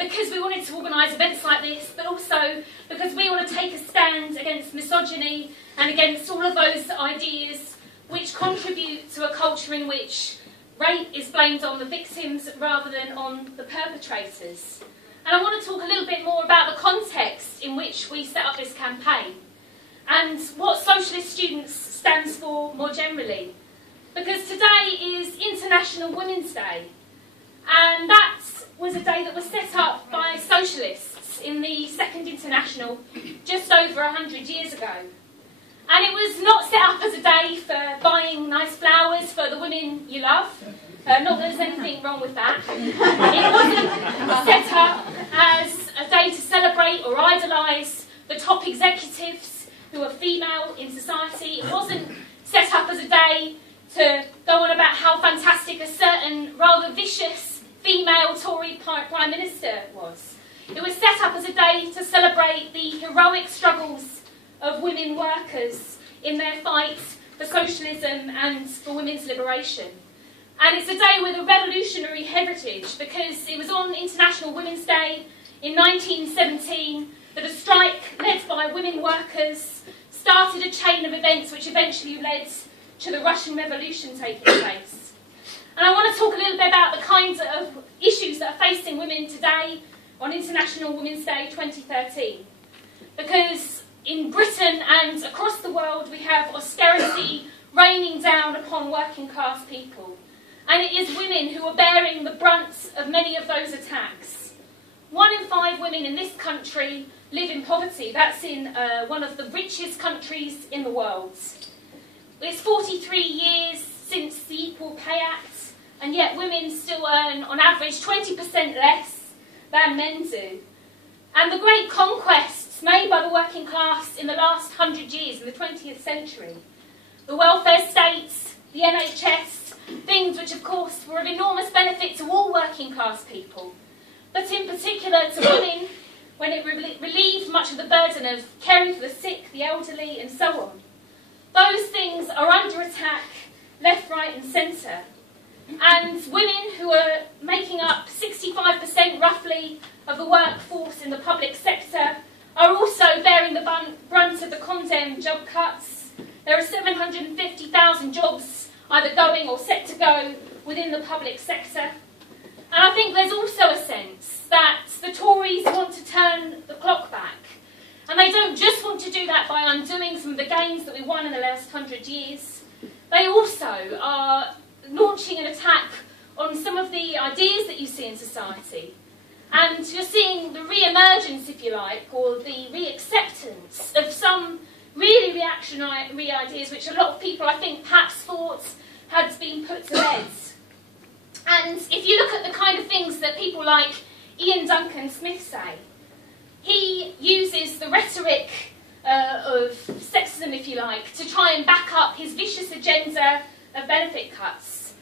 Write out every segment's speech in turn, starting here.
because we wanted to organise events like this, but also because we want to take a stand against misogyny and against all of those ideas which contribute to a culture in which rape is blamed on the victims rather than on the perpetrators. And I want to talk a little bit more about the context in which we set up this campaign and what Socialist Students stands for more generally. Because today is International Women's Day, and that was a day that was set up by Socialists in the Second International just over 100 years ago. And it was not set up as a day for buying nice flowers for the women you love. Not that there's anything wrong with that. It wasn't set up as a day to celebrate or idolise the top executives who are female in society. It wasn't set up as a day to go on about how fantastic a certain rather vicious female Tory Prime Minister was. It was set up as a day to celebrate the heroic struggles of women workers in their fight for socialism and for women's liberation. And it's a day with a revolutionary heritage because it was on International Women's Day in 1917 that a strike led by women workers started a chain of events which eventually led to the Russian Revolution taking place. And I want to talk a little bit about the kinds of issues that are facing women today on International Women's Day 2013. Because in Britain and across the world we have austerity raining down upon working class people. And it is women who are bearing the brunt of many of those attacks. 1 in 5 women in this country live in poverty. That's in one of the richest countries in the world. It's 43 years since the Equal Pay Act, and yet women still earn, on average, 20% less than men do. And the great conquests made by the working class in the last 100 years, in the 20th century, the welfare states, the NHS, things which, of course, were of enormous benefit to all working class people, but in particular to women, when it relieved much of the burden of caring for the sick, the elderly, and so on. Those things are under attack, left, right, and centre. And women who are making up 65% roughly of the workforce in the public sector are also bearing the brunt of the condemned job cuts. There are 750,000 jobs either going or set to go within the public sector. And I think there's also a sense that the Tories want to turn the clock back. And they don't just want to do that by undoing some of the gains that we won in the last 100 years. They also are launching an attack on some of the ideas that you see in society. And you're seeing the re-emergence, if you like, or the re-acceptance of some really reactionary ideas which a lot of people, I think, perhaps thought had been put to bed. And if you look at the kind of things that people like Ian Duncan Smith say, he uses the rhetoric of sexism, if you like, to try and back up his vicious agenda of benefit cuts.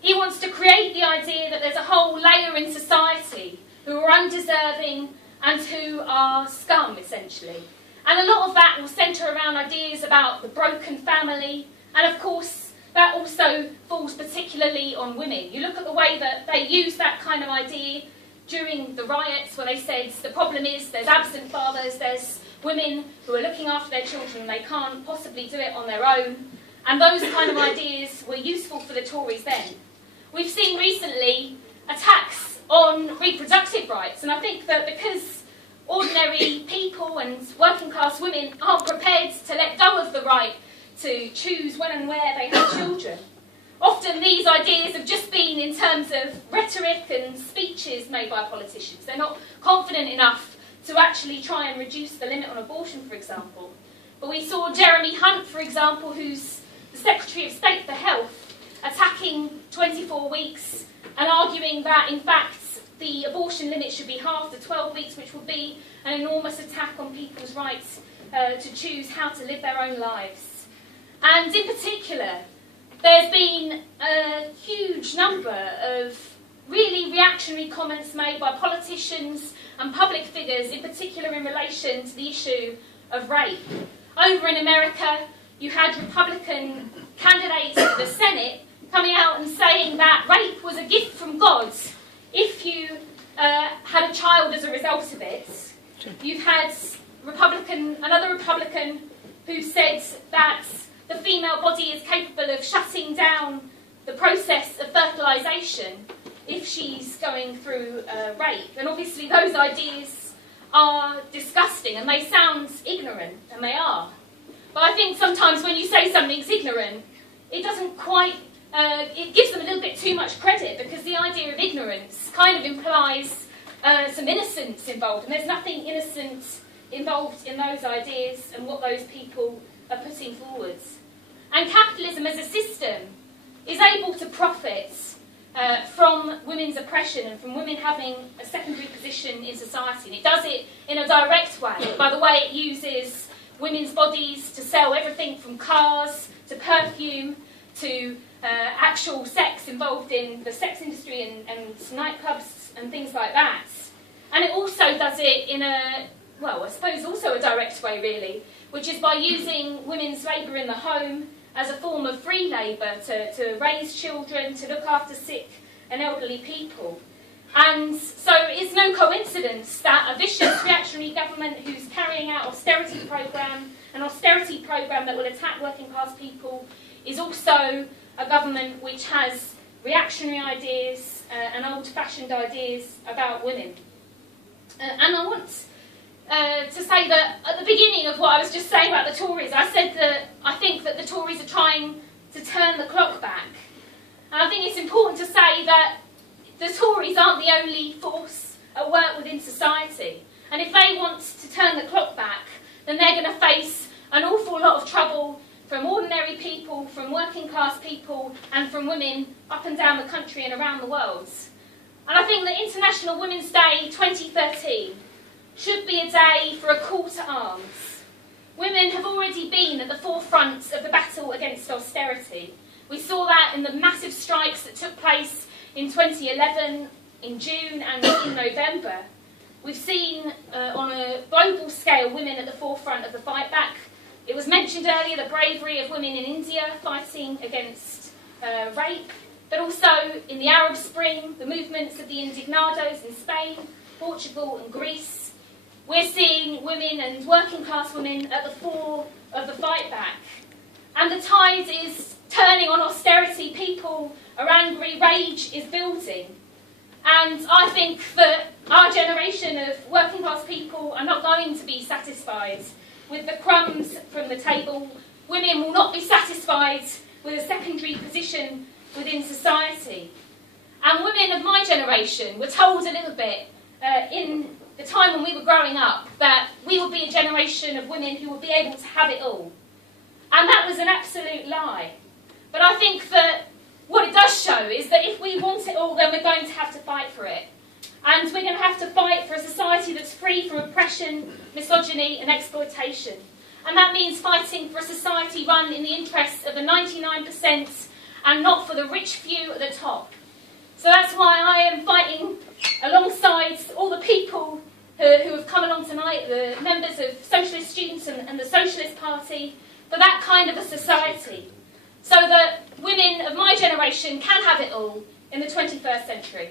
He wants to create the idea that there's a whole layer in society who are undeserving and who are scum, essentially. And a lot of that will centre around ideas about the broken family, and of course that also falls particularly on women. You look at the way that they use that kind of idea during the riots, where they said the problem is there's absent fathers, there's women who are looking after their children and they can't possibly do it on their own. And those kind of ideas were useful for the Tories then. We've seen recently attacks on reproductive rights, and I think that because ordinary people and working class women aren't prepared to let go of the right to choose when and where they have children, often these ideas have just been in terms of rhetoric and speeches made by politicians. They're not confident enough to actually try and reduce the limit on abortion, for example. But we saw Jeremy Hunt, for example, who's the Secretary of State for Health, attacking 24 weeks and arguing that, in fact, the abortion limit should be halved to 12 weeks, which would be an enormous attack on people's rights to choose how to live their own lives. And in particular, there's been a huge number of really reactionary comments made by politicians and public figures, in particular in relation to the issue of rape. Over in America, you had Republican candidates for the Senate coming out and saying that rape was a gift from God if you had had a child as a result of it. You've had another Republican who said that the female body is capable of shutting down the process of fertilisation if she's going through rape. And obviously those ideas are disgusting and they sound ignorant, and they are. But I think sometimes when you say something's ignorant, it doesn't quite, it gives them a little bit too much credit, because the idea of ignorance kind of implies some innocence involved, and there's nothing innocent involved in those ideas and what those people are putting forwards. And capitalism as a system is able to profit from women's oppression and from women having a secondary position in society. And it does it in a direct way, by the way it uses women's bodies to sell everything from cars to perfume to actual sex involved in the sex industry and nightclubs and things like that. And it also does it in a, well, I suppose also a direct way really, which is by using women's labour in the home as a form of free labour to raise children, to look after sick and elderly people. And so it's no coincidence that a vicious reactionary government who's carrying out an austerity programme that will attack working class people is also a government which has reactionary ideas and old-fashioned ideas about women. And I want to say that at the beginning of what I was just saying about the Tories, I said that I think that the Tories are trying to turn the clock back. And I think it's important to say that the Tories aren't the only force at work within society. And if they want to turn the clock back, then they're going to face an awful lot of trouble from ordinary people, from working class people, and from women up and down the country and around the world. And I think that International Women's Day 2013 should be a day for a call to arms. Women have already been at the forefront of the battle against austerity. We saw that in the massive strikes that took place in 2011, in June and in November. We've seen on a global scale women at the forefront of the fight back. It was mentioned earlier the bravery of women in India fighting against rape, but also in the Arab Spring, the movements of the Indignados in Spain, Portugal and Greece. We're seeing women and working class women at the fore of the fight back. And the tide is turning on austerity. People are angry, rage is building. And I think that our generation of working class people are not going to be satisfied with the crumbs from the table. Women will not be satisfied with a secondary position within society. And women of my generation were told a little bit in the time when we were growing up that we would be a generation of women who would be able to have it all. And that was an absolute lie. But I think that what it does show is that if we want it all, then we're going to have to fight for it. And we're going to have to fight for a society that's free from oppression, misogyny and exploitation. And that means fighting for a society run in the interests of the 99% and not for the rich few at the top. So that's why I am fighting alongside all the people who have come along tonight, the members of Socialist Students and the Socialist Party, for that kind of a society, so that women of my generation can have it all in the 21st century.